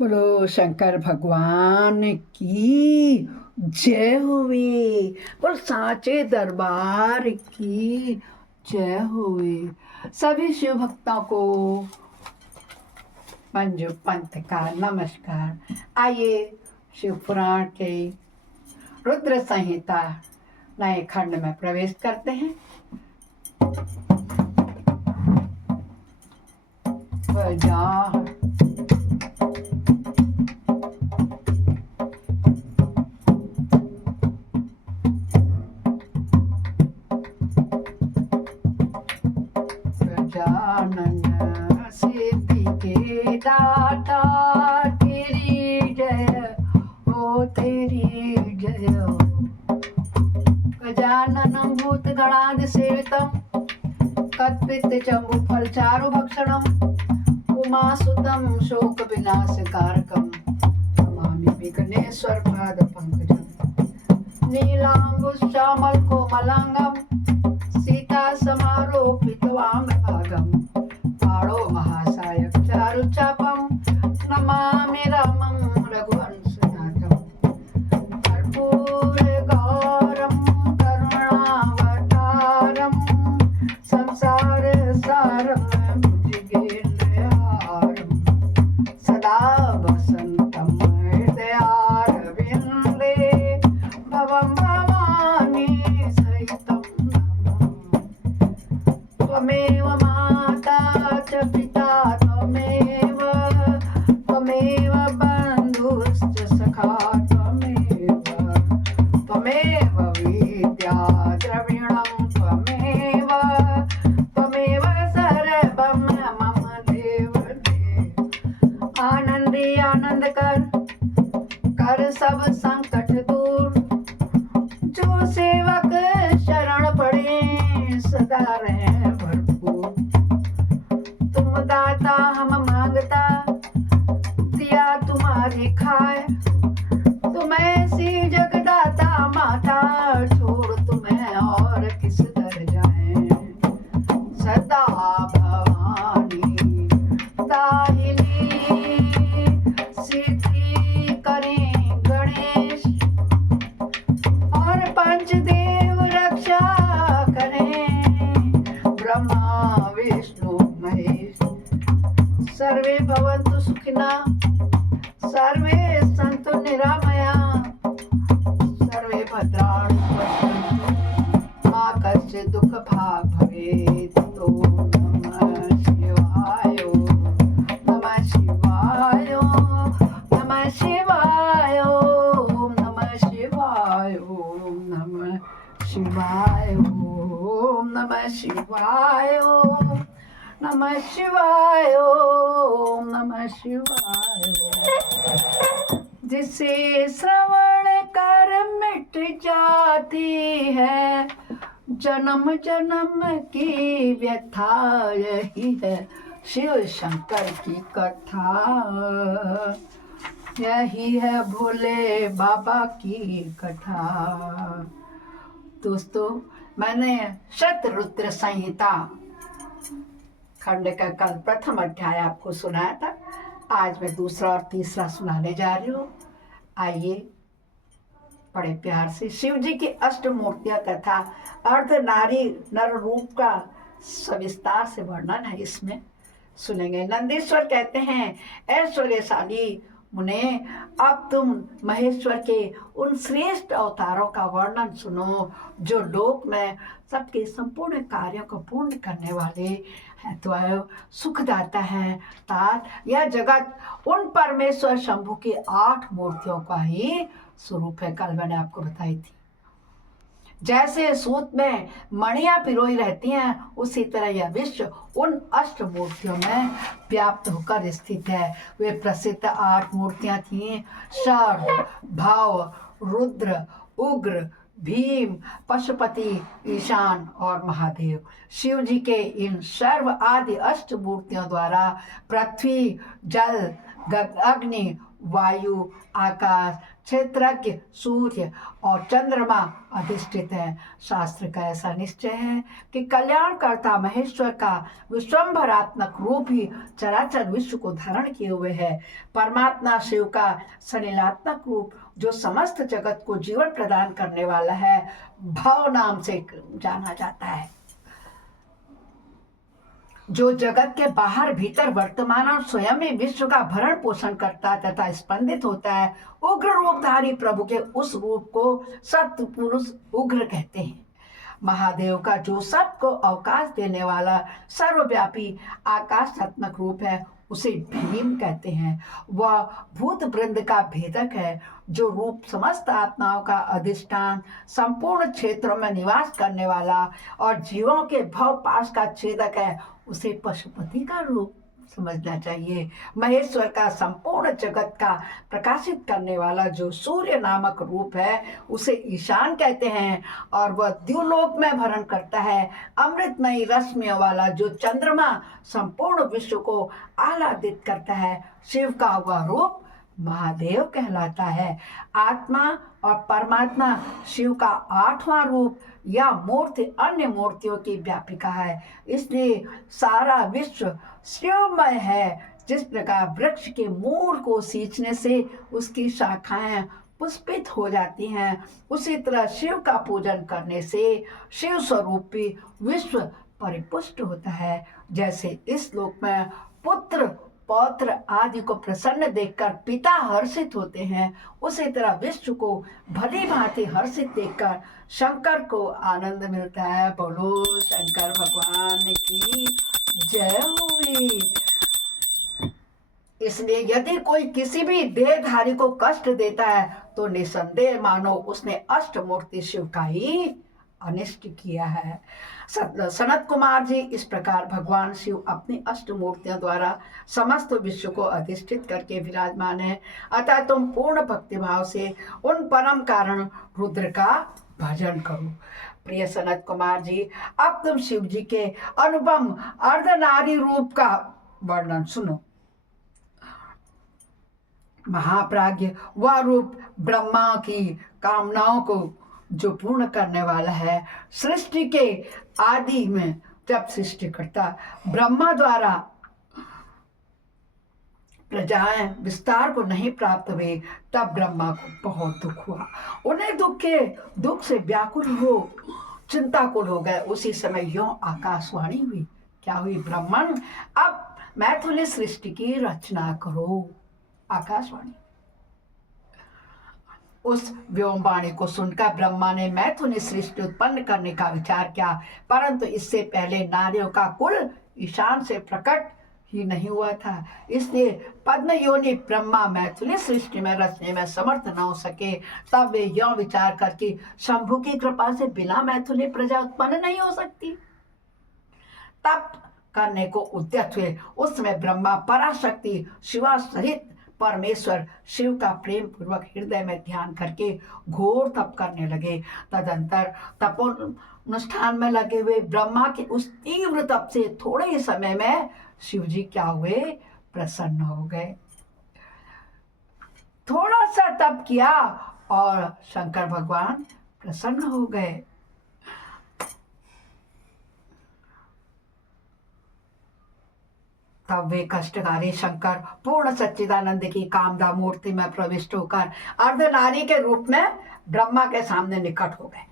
बोलो शंकर भगवान की जय हुई। बोल सांचे दरबार की जय हुई। सभी शिव भक्तों को मंजू पंथ का नमस्कार। आइए शिव पुराण के रुद्र संहिता नए खंड में प्रवेश करते हैं। जा गजानन सिद्धि के दाता तेरी जय हो, तेरी जय हो। गजाननं भूतगणादिसेवितं कत्पित्तजम्बू फलचारुभक्षणं उमासुतं शोकविनाशकारकं नमामि विघ्नेश्वर पादपङ्कजं। नीलाम्बुश्यामलकोमलाङ्गं सीतासमारोपितवामभागं पाणो महासायक चारुचापं नमामि रामं रघुवंशनाथम्। कर्पूरगौरं करुणावतारं संसारसारं भुजगेन्द्रहारं सदा वसन्तं हृदयारविन्दे भवं भवानी सहितं नमामि। त्वमेव माता च पिता त्वमेव बन्धुश्च सखा त्वमेव विद्या द्रविणं त्वमेव सर्वं मम देव देव। आनंदी आनंद कर सब संकट दूर, जो सेवक शरण पड़े सदा रहे भरपूर। तुम दाता हम मांगता, दिया तुम्हारी खाए। तुम ऐसी जगदाता माता, छोड़ तुम्हें और किस दर जाए। सदा भवानी दाहिनी सिद्धि करें गणेश, और पंचदेव रक्षा करें ब्रह्मा विष्णु महेश। सर्वे भवन्तु सुखिनः, सर्वे सन्तु निरामया, सर्वे भद्राणि पश्यन्तु मा कश्चित् दुःखभाग् भवेत्। नमः शिवाय, नमः शिवाय, नमः शिवाय, नमः शिवाय, नमः शिवाय, नमः शिवाय, नमः शिवाय, नमः शिवाय। जिसे श्रवण कर मिट जाती है जन्म जन्म की व्यथा, यही है शिव शंकर की कथा, यही है भोले बाबा की कथा। दोस्तों, मैंने शतरुद्र संहिता खंड का कल प्रथम अध्याय आपको सुनाया था। आज मैं दूसरा और तीसरा सुनाने जा रही हूँ। आइए बड़े प्यार से शिव जी की अष्ट मूर्तियां कथा अर्ध नारी नर रूप का सविस्तार से वर्णन है इसमें सुनेंगे। नंदीश्वर कहते हैं, ऐश्वर्यशाली मुने, अब तुम महेश्वर के उन श्रेष्ठ अवतारों का वर्णन सुनो जो लोक में सबके संपूर्ण कार्यों को पूर्ण करने वाले हैं। तो सुखदाता है तात यह जगत उन परमेश्वर शंभु की 8 मूर्तियों का ही स्वरूप है। कल मैंने आपको बताई थी। जैसे सूत में मणियां पिरोई रहती हैं, उसी तरह यह विश्व उन 8 मूर्तियों में व्याप्त होकर स्थित है। वे प्रसिद्ध 8 मूर्तियां थीं: सर्व, भाव, रुद्र, उग्र, भीम, पशुपति, ईशान और महादेव। शिव जी के इन सर्व आदि 8 मूर्तियों द्वारा पृथ्वी, जल, अग्नि, वायु, आकाश, क्षेत्रज्ञ, सूर्य और चंद्रमा अधिष्ठित है। शास्त्र का ऐसा निश्चय है कि कल्याणकर्ता महेश्वर का विश्वंभरात्मक रूप ही चराचर विश्व को धारण किए हुए है। परमात्मा शिव का सलिलात्मक रूप जो समस्त जगत को जीवन प्रदान करने वाला है, भव नाम से जाना जाता है। जो जगत के बाहर भीतर वर्तमान और स्वयं ही विश्व का भरण पोषण करता तथा स्पंदित होता है, उग्र रूपधारी प्रभु के उस रूप को सत्य पुरुष उग्र कहते हैं। महादेव का जो सबको अवकाश देने वाला सर्वव्यापी आकाशात्मक रूप है, उसे भीम कहते हैं। वह भूत वृंद का भेदक है। जो रूप समस्त आत्माओं का अधिष्ठान, संपूर्ण क्षेत्रों में निवास करने वाला और जीवों के भव पाश का छेदक है, उसे पशुपति का रूप समझना चाहिए। महेश्वर का संपूर्ण जगत का प्रकाशित करने वाला जो सूर्य नामक रूप है, उसे ईशान कहते हैं और वह द्युलोक में भरण करता है। अमृतमयी रश्मियों वाला जो चंद्रमा संपूर्ण विश्व को आह्लादित करता है, शिव का वह रूप महादेव कहलाता है। आत्मा और परमात्मा शिव का 8वां रूप या मूर्ति अन्य मूर्तियों की व्यापिका है, इसलिए सारा विश्व शिवमय है। जिस प्रकार वृक्ष के मूल को सींचने से उसकी शाखाएं पुष्पित हो जाती हैं, उसी तरह शिव का पूजन करने से शिव स्वरूपी विश्व परिपुष्ट होता है। जैसे इस श्लोक में पुत्र पौत्र आदि को प्रसन्न देखकर पिता हर्षित होते हैं, उसी तरह विश्व को भली भांति हर्षित देखकर शंकर को आनंद मिलता है। बोलो शंकर भगवान की जय हुई। इसलिए यदि कोई किसी भी देहधारी को कष्ट देता है तो निसंदेह मानो उसने अष्टमूर्ति शिव का ही अनिष्ट किया है। सनत कुमार जी, इस प्रकार भगवान शिव अपनी अष्ट मूर्तियों द्वारा समस्त विश्व को अधिष्ठित करके विराजमान है। अतः तुम पूर्ण भक्तिभाव से उन परम कारण रुद्र का भजन करो। प्रिय सनत कुमार जी, अब तुम शिव जी के अनुपम अर्धनारी रूप का वर्णन सुनो। महाप्राज्ञ वह रूप ब्रह्मा की कामनाओं को जो पूर्ण करने वाला है। सृष्टि के आदि में जब सृष्टिकर्ता ब्रह्मा द्वारा प्रजाएं विस्तार को नहीं प्राप्त हुई, तब ब्रह्मा को बहुत दुख हुआ। उन्हें दुख से व्याकुल हो चिंताकुल हो गए। उसी समय यों आकाशवाणी हुई। क्या हुई? ब्रह्मन, अब मैथिली सृष्टि की रचना करो। आकाशवाणी। उस व्योमवाणी को सुनकर ब्रह्मा ने मैथुनी सृष्टि उत्पन्न करने का विचार किया, परंतु इससे पहले नारियों का कुल ईशान से प्रकट ही नहीं हुआ था। इसलिए पद्म योनि ब्रह्मा मैथुनी सृष्टि में रचने में समर्थ न हो सके। तब वे यों विचार करके शंभु की कृपा से बिना मैथुनी प्रजा उत्पन्न नहीं हो सकती, तप करने को उद्यत हुए। उस समय ब्रह्मा पराशक्ति शिवा सहित परमेश्वर शिव का प्रेम पूर्वक हृदय में ध्यान करके घोर तप करने लगे। तदंतर तपोनुष्ठान में लगे हुए ब्रह्मा के उस तीव्र तप से थोड़े ही समय में शिव जी क्या हुए? प्रसन्न हो गए। थोड़ा सा तप किया और शंकर भगवान प्रसन्न हो गए। तब वे कष्टकारी शंकर पूर्ण सच्चिदानंद की कामदा मूर्ति में प्रविष्ट होकर अर्धनारी के रूप में ब्रह्मा के सामने निकट हो गए।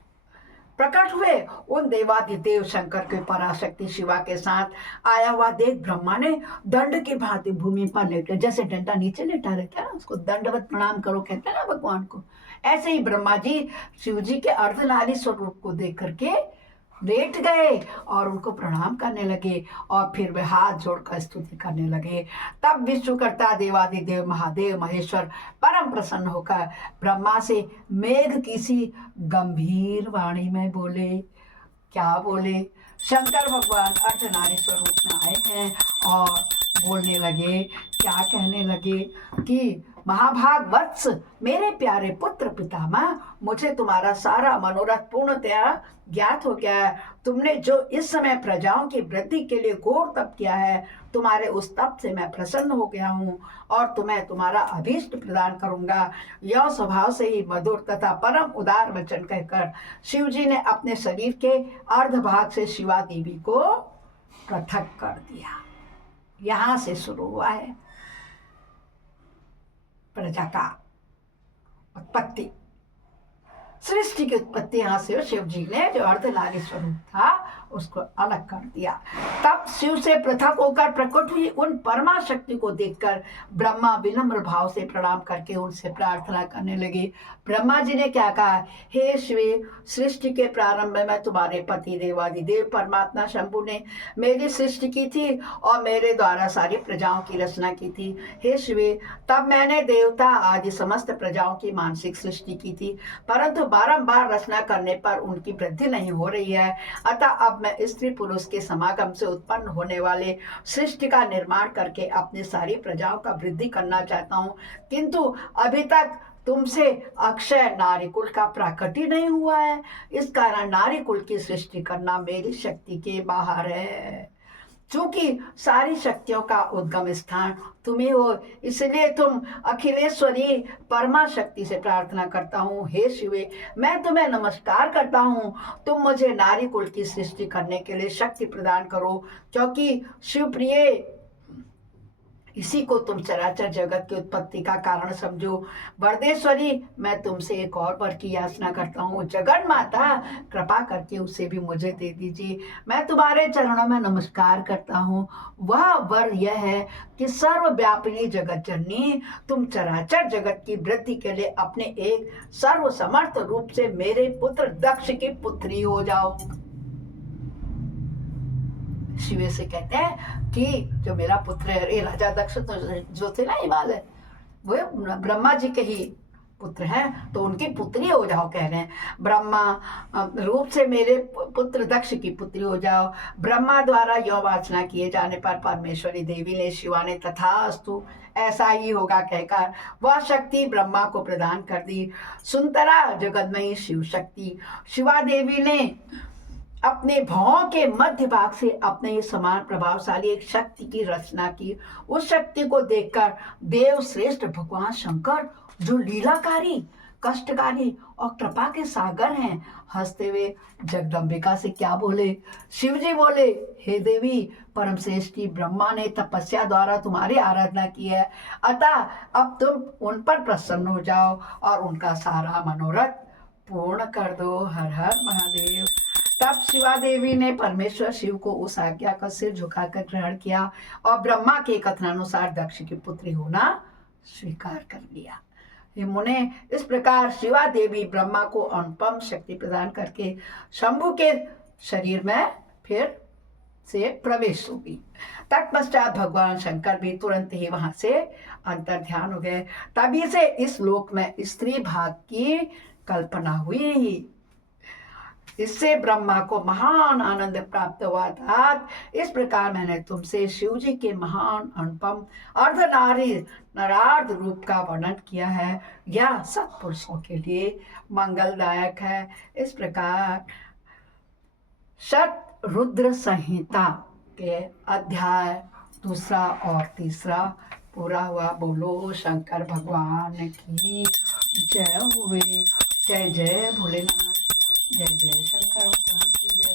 प्रकट हुए उन देवादिदेव शंकर के पराशक्ति शिवा के साथ आया हुआ देख ब्रह्मा ने दंड की भांति भूमि पर लेटे, जैसे डंडा नीचे लेटा रहता है ना, उसको दंडवत प्रणाम करो कहते हैं ना भगवान को, ऐसे ही ब्रह्मा जी शिव जी के अर्धनारी स्वरूप को देख करके लेट गए और उनको प्रणाम करने लगे और फिर वे हाथ जोड़कर स्तुति करने लगे। तब विश्वकर्ता देवादिदेव महादेव महेश्वर परम प्रसन्न होकर ब्रह्मा से मेघ की सी गंभीर वाणी में बोले। क्या बोले? शंकर भगवान अर्धनारी स्वरूप में आए हैं और बोलने लगे, क्या कहने लगे कि महाभाग वत्स, मेरे प्यारे पुत्र पितामह, मुझे तुम्हारा सारा मनोरथ पूर्णतया ज्ञात हो गया है। तुमने जो इस समय प्रजाओं की वृद्धि के लिए घोर तप किया है, तुम्हारे उस तप से मैं प्रसन्न हो गया हूँ और तुम्हें तुम्हारा अभीष्ट प्रदान करूंगा। यह स्वभाव से ही मधुर तथा परम उदार वचन कहकर शिव जी ने अपने शरीर के अर्ध भाग से शिवा देवी को पृथक कर दिया। यहां से शुरू हुआ है प्रजा का उत्पत्ति। सृष्टि की उत्पत्ति यहाँ से शिव जी ने जो अर्धनारी स्वरूप था उसको अलग कर दिया। तब शिव से पृथक होकर प्रकट हुई उन परमा शक्ति को देखकर ब्रह्मा विनम्र भाव से प्रणाम करके उनसे प्रार्थना करने लगे। ब्रह्मा जी ने क्या कहा, हे शिव, सृष्टि के प्रारंभ में तुम्हारे पति देवादिदेव परमात्मा शंभु ने मेरी सृष्टि की थी और मेरे द्वारा सारी प्रजाओं की रचना की थी। हे शिव, तब मैंने देवता आदि समस्त प्रजाओं की मानसिक सृष्टि की थी, परंतु बारंबार रचना करने पर उनकी वृद्धि नहीं हो रही है। अतः अब मैं स्त्री पुरुष के समागम से उत्पन्न होने वाले सृष्टि का निर्माण करके अपनी सारी प्रजाओं का वृद्धि करना चाहता हूँ, किंतु अभी तक तुमसे अक्षय नारी कुल का प्राकट्य नहीं हुआ है। इस कारण नारी कुल की सृष्टि करना मेरी शक्ति के बाहर है। चूंकि सारी शक्तियों का उद्गम स्थान तुम्ही हो, इसलिए तुम अखिलेश्वरी परमा शक्ति से प्रार्थना करता हूँ। हे शिवे, मैं तुम्हें नमस्कार करता हूँ। तुम मुझे नारी कुल की सृष्टि करने के लिए शक्ति प्रदान करो, क्योंकि शिवप्रिय इसी को तुम चराचर जगत की उत्पत्ति का कारण समझो। वरदेश्वरी, मैं तुमसे एक और वर की याचना करता हूँ। जगन माता, कृपा करके उसे भी मुझे दे दीजिए। मैं तुम्हारे चरणों में नमस्कार करता हूँ। वह वर यह है कि सर्वव्यापिनी जगत जननी, तुम चराचर जगत की वृद्धि के लिए अपने एक सर्वसमर्थ रूप से मेरे पुत्र दक्ष की पुत्री हो जाओ। शिव से कहते हैं कि जो मेरा पुत्र है, ये राजा दक्ष तो जो थे ना हिमालय, वो ब्रह्मा जी के ही पुत्र हैं, तो उनकी पुत्री हो जाओ कह रहे हैं। ब्रह्मा रूप से मेरे पुत्र दक्ष की पुत्री हो जाओ। ब्रह्मा द्वारा यह वाचना किए जाने पर परमेश्वरी देवी ने शिवा ने तथास्तु ऐसा ही होगा कहकर वह शक्ति ब्रह्मा को प्रदान कर दी। सुंदरा जगतमयी शिव शक्ति शिवा देवी ने अपने भावों के मध्य भाग से अपने ही समान प्रभावशाली एक शक्ति की रचना की। उस शक्ति को देखकर देव श्रेष्ठ भगवान शंकर, जो लीलाकारी, कष्टकारी और कृपा के सागर हैं, हंसते हुए जगदम्बिका से क्या बोले। शिव जी बोले, हे देवी, परम श्रेष्ठी ब्रह्मा ने तपस्या द्वारा तुम्हारी आराधना की है, अतः अब तुम उन पर प्रसन्न हो जाओ और उनका सारा मनोरथ पूर्ण कर दो। हर हर महादेव। तब शिवा देवी ने परमेश्वर शिव को उस आज्ञा का सिर झुकाकर ग्रहण किया और ब्रह्मा के कथनानुसार दक्ष की पुत्री होना स्वीकार कर लिया। हे मुने, इस प्रकार शिवा देवी ब्रह्मा को अनुपम शक्ति प्रदान करके शंभु के शरीर में फिर से प्रवेश होगी। तत्पश्चात भगवान शंकर भी तुरंत ही वहां से अंतर ध्यान हो गए। तभी से इस लोक में स्त्री भाग की कल्पना हुई। इससे ब्रह्मा को महान आनंद प्राप्त हुआ था। इस प्रकार मैंने तुमसे शिव जी के महान अनुपम अर्धनारी नरार्ध रूप का वर्णन किया है। यह सत्पुरुषों के लिए मंगलदायक है। इस प्रकार शत रुद्र संहिता के अध्याय 2 और 3 पूरा हुआ। बोलो शंकर भगवान की जय हुए। जय जय भोलेनाथ। जय जय शंकर भगवान की जय।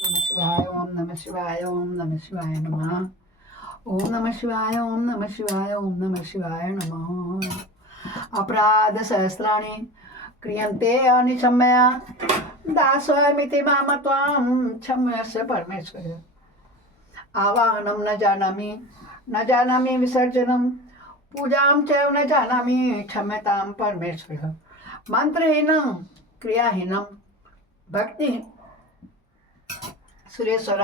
नमः शिवाय। ओम नमः शिवाय। ओम नमः शिवाय नमः। ओम नमः शिवाय। ओम नमः शिवाय। ओम नमः शिवाय नमः। अपराध सहस्राणि क्रियन्ते अनिशम्यया दासोऽहमिति माम त्वां क्षम्यस्व परमेश्वर। आवाहनं न जानामि विसर्जनं, पूजां च न जानामि क्षम्यतां परमेश्वर। मंत्रहीनं क्रियाहीनं भक्ति सुरेश्वर,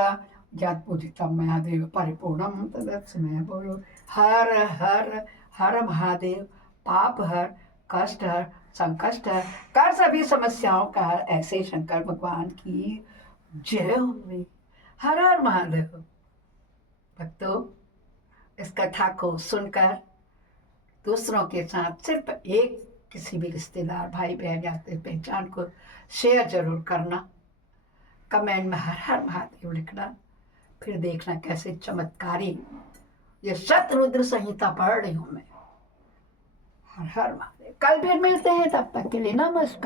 जत् पूजितं मया देव परिपूर्णं तदस्य मे। बोलो हर हर हर महादेव, पाप हर, कष्ट हर, संकष्ट हर, कर सभी समस्याओं का हर, ऐसे शंकर भगवान की जय हो। हर हर महादेव। भक्तों, इस कथा को सुनकर दूसरों के साथ सिर्फ एक किसी भी रिश्तेदार, भाई बहन या पहचान को शेयर जरूर करना। कमेंट में हर हर महादेव लिखना। फिर देखना कैसे चमत्कारी ये शतरुद्र संहिता पढ़ रही हूं मैं। हर हर महादेव। कल फिर मिलते हैं, तब तक के लिए नमस्कार।